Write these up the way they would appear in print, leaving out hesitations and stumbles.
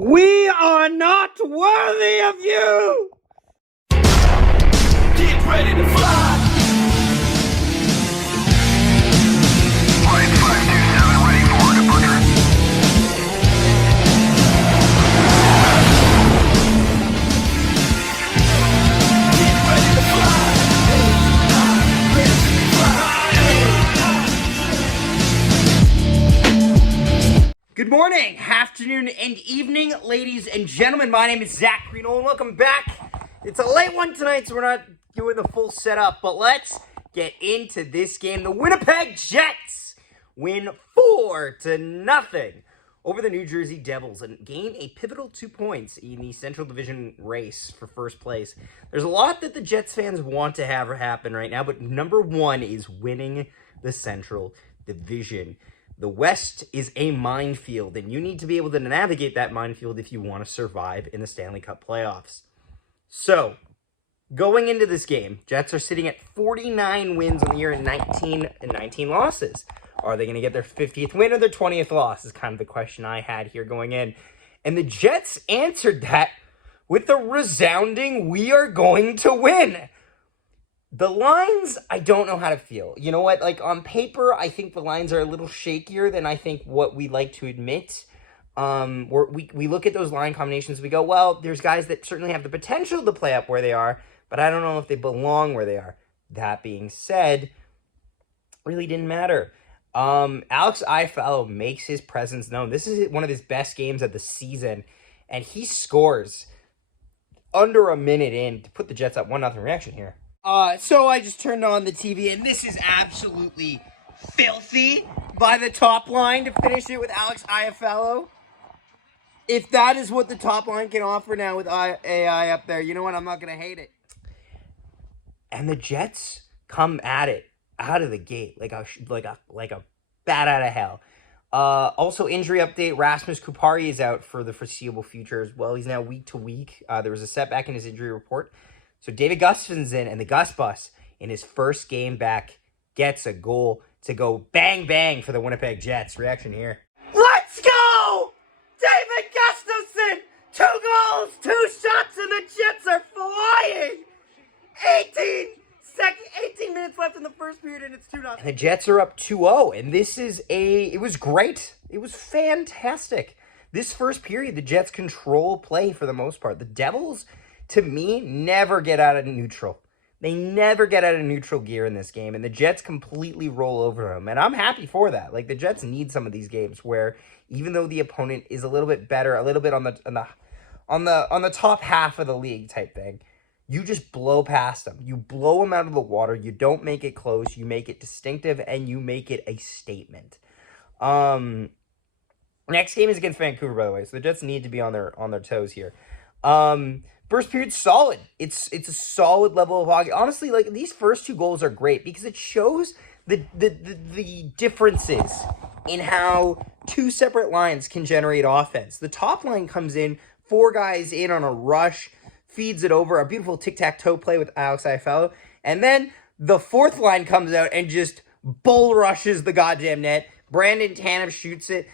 We are not worthy of you! Get ready to fly! Flight 527 ready for departure. Get ready to fly! Good morning, afternoon, and evening, ladies and gentlemen. My name is Zach Greenol, and welcome back. It's a late one tonight, so we're not doing the full setup, but let's get into this game. The Winnipeg Jets win 4-0 over the New Jersey Devils and gain a pivotal 2 points in the Central Division race for first place. There's a lot that the Jets fans want to have happen right now, but number one is winning the Central Division. The West is a minefield, and you need to be able to navigate that minefield if you want to survive in the Stanley Cup playoffs. So, going into this game, Jets are sitting at 49 wins on the year and 19 losses. Are they going to get their 50th win or their 20th loss is kind of the question I had here going in. And the Jets answered that with the resounding, we are going to win. The lines, I don't know how to feel. You know what? Like, on paper, I think the lines are a little shakier than I think what we like to admit. We look at those line combinations, we go, well, there's guys that certainly have the potential to play up where they are, but I don't know if they belong where they are. That being said, really didn't matter. Alex Iafallo makes his presence known. This is one of his best games of the season, and he scores under a minute in to put the Jets up 1-0 reaction here. So I just turned on the TV, and this is absolutely filthy by the top line to finish it with Alex Iafallo. If that is what the top line can offer now with AI up there, you know what? I'm not going to hate it. And the Jets come at it out of the gate like a bat out of hell. Also, injury update, Rasmus Kupari is out for the foreseeable future as well. He's now week to week. There was a setback in his injury report. So David Gustafson's in, and the Gus Bus in his first game back gets a goal to go bang bang for the Winnipeg Jets. Reaction here. Let's go! David Gustafson! 2 goals, 2 shots, and the Jets are flying! 18 minutes left in the first period, and it's 2-0. And the Jets are up 2-0, and it was great. It was fantastic. This first period, the Jets control play for the most part. The Devils, to me, never get out of neutral. They never get out of neutral gear in this game, and the Jets completely roll over them, and I'm happy for that. Like, the Jets need some of these games where, even though the opponent is a little bit better, a little bit on the top half of the league type thing, you just blow past them. You blow them out of the water. You don't make it close. You make it distinctive, and you make it a statement. Next game is against Vancouver, by the way, so the Jets need to be on their toes here. First period, solid. It's a solid level of hockey. Honestly, like, these first 2 goals are great because it shows the differences in how 2 separate lines can generate offense. The top line comes in, 4 guys in on a rush, feeds it over, a beautiful tic-tac-toe play with Alex Iafallo, and then the 4th line comes out and just bull rushes the goddamn net. Brandon Tanev shoots it.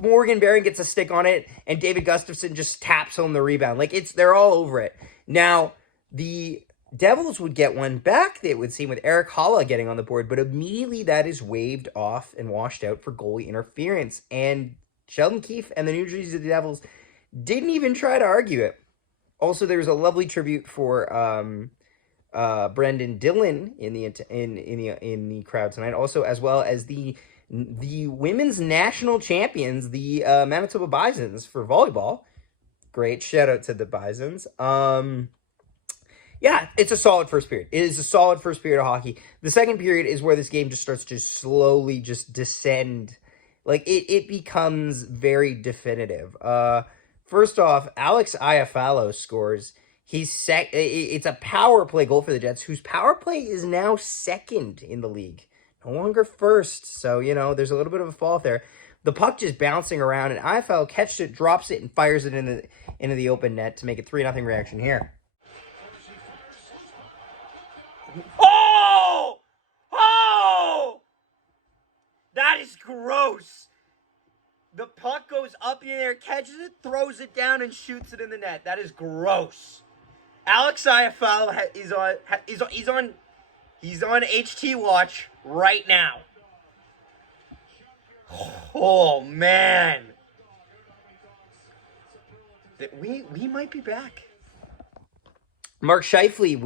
Morgan Barron gets a stick on it, and David Gustafson just taps home the rebound. Like, they're all over it. Now, the Devils would get one back, it would seem, with Eric Holla getting on the board, but immediately that is waved off and washed out for goalie interference. And Sheldon Keefe and the New Jersey Devils didn't even try to argue it. Also, there was a lovely tribute for Brendan Dillon in the crowd tonight. Also, as well as the women's national champions, the Manitoba Bisons for volleyball. Great shout out to the Bisons. Yeah, it's a solid first period. It is a solid first period of hockey. The second period is where this game just starts to slowly just descend. Like, it becomes very definitive. First off, Alex Iafallo scores. It's a power play goal for the Jets, whose power play is now second in the league. No longer first, so, you know, there's a little bit of a fall there. The puck just bouncing around, and Iafallo catches it, drops it, and fires it into the open net to make it 3-0 reaction here. Oh! Oh! That is gross! The puck goes up in the air, catches it, throws it down, and shoots it in the net. That is gross. Alex Iafallo he's on HT watch right now. Oh man, we might be back. Mark Scheifele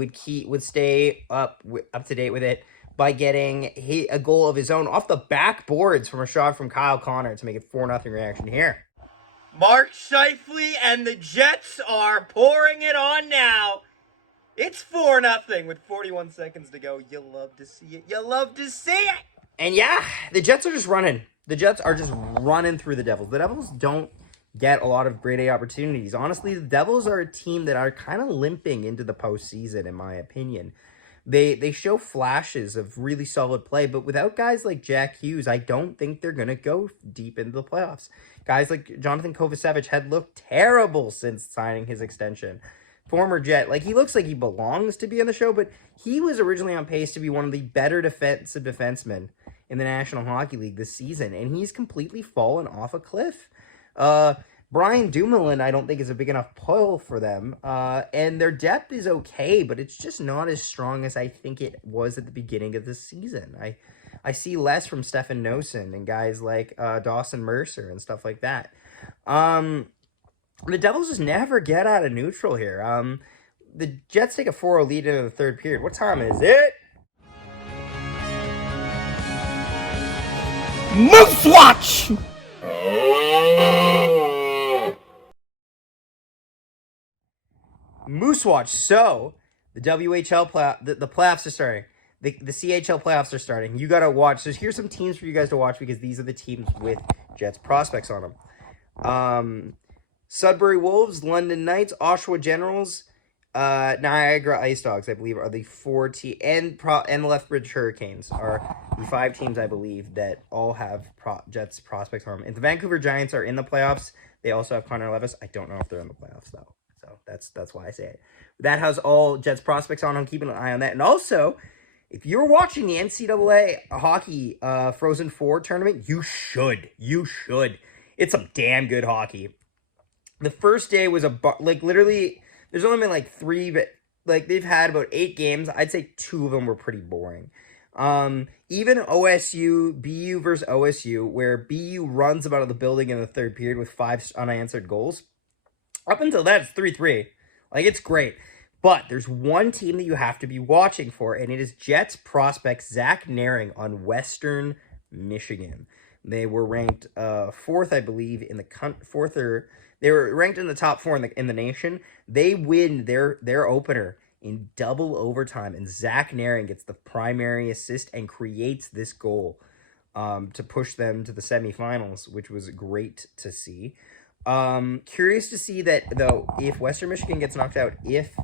would stay up to date with it by getting a goal of his own off the backboards from a shot from Kyle Connor to make it 4-0 reaction here. Mark Scheifele and the Jets are pouring it on now. It's 4-0 with 41 seconds to go. You love to see it. You love to see it. And yeah, the Jets are just running. The Jets are just running through the Devils. The Devils don't get a lot of grade A opportunities. Honestly, the Devils are a team that are kind of limping into the postseason, in my opinion. They show flashes of really solid play, but without guys like Jack Hughes, I don't think they're going to go deep into the playoffs. Guys like Jonathan Kovacevic had looked terrible since signing his extension. Former Jet, he looks like he belongs to be on the show, but he was originally on pace to be one of the better defensive defensemen in the National Hockey League this season, and he's completely fallen off a cliff. Brian Dumoulin, I don't think, is a big enough pull for them. And their depth is okay, but it's just not as strong as I think it was at the beginning of the season. I see less from Stefan Noesen and guys like Dawson Mercer and stuff like that. The Devils just never get out of neutral here. The Jets take a 4-0 lead into the third period. What time is it? Moose Watch! Moose Watch. So, the WHL the playoffs are starting. The CHL playoffs are starting. You got to watch. So, here's some teams for you guys to watch because these are the teams with Jets prospects on them. Sudbury Wolves, London Knights, Oshawa Generals, Niagara Ice Dogs, I believe, are the 4 teams, and the Lethbridge Hurricanes are the 5 teams, I believe, that all have Jets prospects on them. And the Vancouver Giants are in the playoffs. They also have Connor Levis. I don't know if they're in the playoffs, though. So that's why I say it. That has all Jets prospects on them. Keeping an eye on that. And also, if you're watching the NCAA hockey Frozen 4 tournament, you should. You should. It's some damn good hockey. The first day was literally, there's only been 3, but they've had about 8 games. I'd say 2 of them were pretty boring. Even OSU, BU versus OSU, where BU runs them out of the building in the third period with 5 unanswered goals. Up until that, it's 3-3. It's great. But there's one team that you have to be watching for, and it is Jets prospect Zach Naring on Western Michigan. They were ranked 4th, I believe, in the 4th or... They were ranked in the top 4 in the nation. They win their opener in double overtime, and Zach Naring gets the primary assist and creates this goal to push them to the semifinals, which was great to see. Curious to see that, though, if Western Michigan gets knocked out, if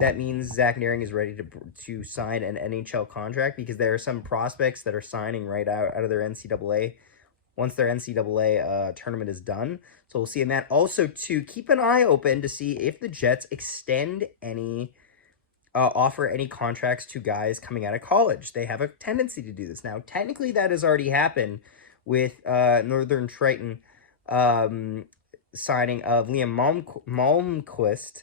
that means Zach Naring is ready to sign an NHL contract, because there are some prospects that are signing right out of their NCAA once their NCAA tournament is done. So we'll see in that. Also, to keep an eye open to see if the Jets extend any, offer any contracts to guys coming out of college. They have a tendency to do this. Now, technically, that has already happened with Northern Triton signing of Liam Malmquist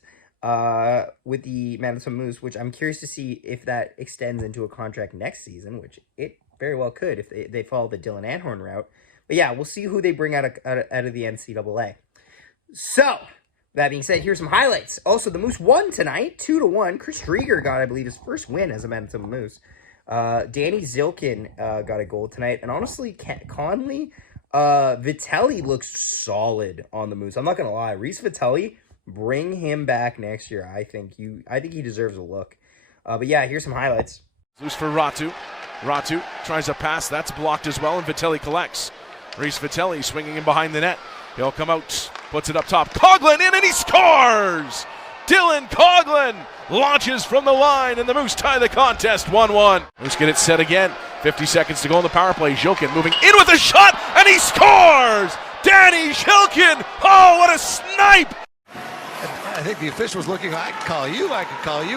with the Manitoba Moose, which I'm curious to see if that extends into a contract next season, which it very well could if they follow the Dylan Anhorn route. But yeah, we'll see who they bring out of the NCAA. So, that being said, here's some highlights. Also, the Moose won tonight, 2-1. Chris Drieger got, I believe, his first win as a Manitoba Moose. Danny Zilkin got a goal tonight. And honestly, Conley, Vitelli looks solid on the Moose. I'm not going to lie. Reese Vitelli, bring him back next year. I think he deserves a look. But yeah, here's some highlights. Loose for Ratu. Ratu tries a pass. That's blocked as well, and Vitelli collects. Reese Vitelli swinging in behind the net. He'll come out, puts it up top. Coughlin in, and he scores! Dylan Coughlin launches from the line, and the Moose tie the contest 1-1. Moose get it set again. 50 seconds to go on the power play. Zhilkin moving in with a shot, and he scores! Danny Zhilkin! Oh, what a snipe! I think the official was looking, I can call you,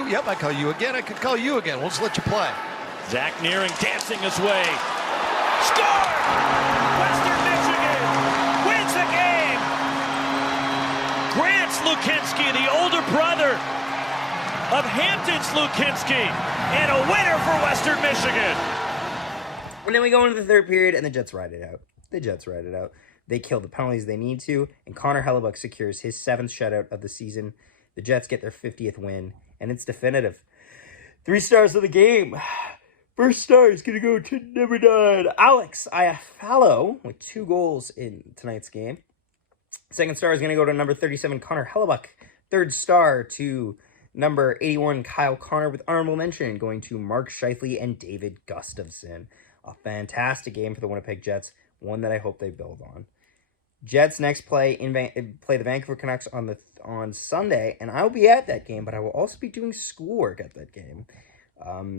yep, I call you again, I could call you again, we'll just let you play. Zach Naring dancing his way. Score! Western Michigan wins Grant's Lukinski, the older brother of Hampton's Lukinski, and a winner for Western Michigan. And then we go into the third period, and the Jets ride it out. They kill the penalties they need to, and Connor Hellebuck secures his 7th shutout of the season. The Jets get their 50th win, and it's definitive. 3 stars of the game. First star is going to go to number 9, Alex Iafallo, with 2 goals in tonight's game. Second star is going to go to number 37, Connor Hellebuck. Third star to number 81, Kyle Connor, with honorable mention going to Mark Scheifele and David Gustafson. A fantastic game for the Winnipeg Jets, one that I hope they build on. Jets next play the Vancouver Canucks on Sunday, and I will be at that game, but I will also be doing schoolwork at that game.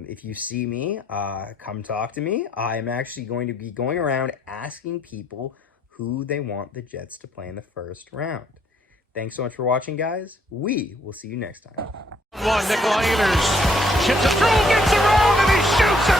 If you see me, come talk to me. I am actually going to be going around asking people who they want the Jets to play in the first round. Thanks so much for watching, guys. We will see you next time. Nikolai Ehlers chips it through, gets around, and he shoots it!